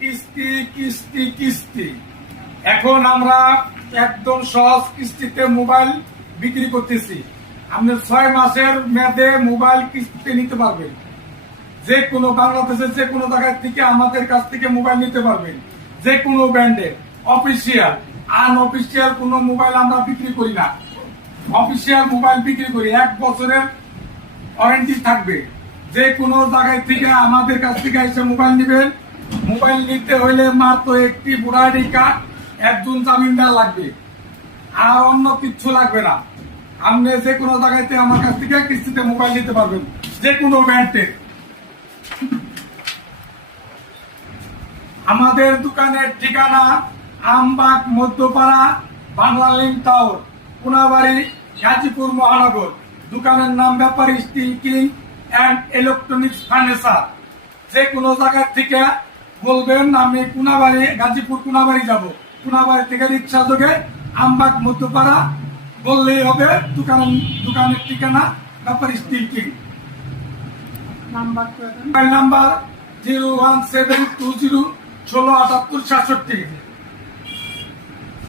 কিস্তি কিস্তি কিস্তি। এখন আমরা একদম সহজ কিস্তিতে মোবাইল বিক্রি করতেছি। আপনি 6 মাসের মেয়াদে মোবাইল কিস্তিতে নিতে পারবেন। যে কোনো বাংলাদেশের যে কোনো জায়গায় থেকে আমাদের কাছ থেকে মোবাইল নিতে পারবেন। যে কোনো ব্র্যান্ডের, অফিসিয়াল আনঅফিসিয়াল কোনো মোবাইল আমরা বিক্রি করি না। অফিসিয়াল মোবাইল বিক্রি করি, 1 বছরের ওয়ারেন্টি থাকবে। যে কোনো জায়গায় থেকে আমাদের কাছ থেকে এসে মোবাইল নেবেন। মোবাইল নিতে হইলে মাত্র একটি ভোটার আইডি কার্ড, একজন জামিনদার লাগবে, আর অন্য কিচ্ছু লাগবে না। আপনি যে কোনো জায়গাতে আমার কাছ থেকে কিস্তিতে মোবাইল নিতে পারবেন, যে কোনো ব্র্যান্ডের। আমাদের দোকানের ঠিকানা আমবাগ মধ্যপাড়া, বাংলা লিঙ্ক টাওয়ার, কোনাবাড়ি, গাজীপুর মহানগর। দোকানের নাম Bepari steel king and electronics furniture. যে কোনো জায়গা থেকে বলবেন আমি কোনাবাড়ি, গাজীপুর কোনাবাড়ি যাব। কোনাবাড়ি থেকে রিক্সা যোগে আমবাগ মধ্যপাড়া বললেই হবে। দোকানের ঠিকানা ব্যাপারী স্টিল কিং। Mobile number 01720 1678 67।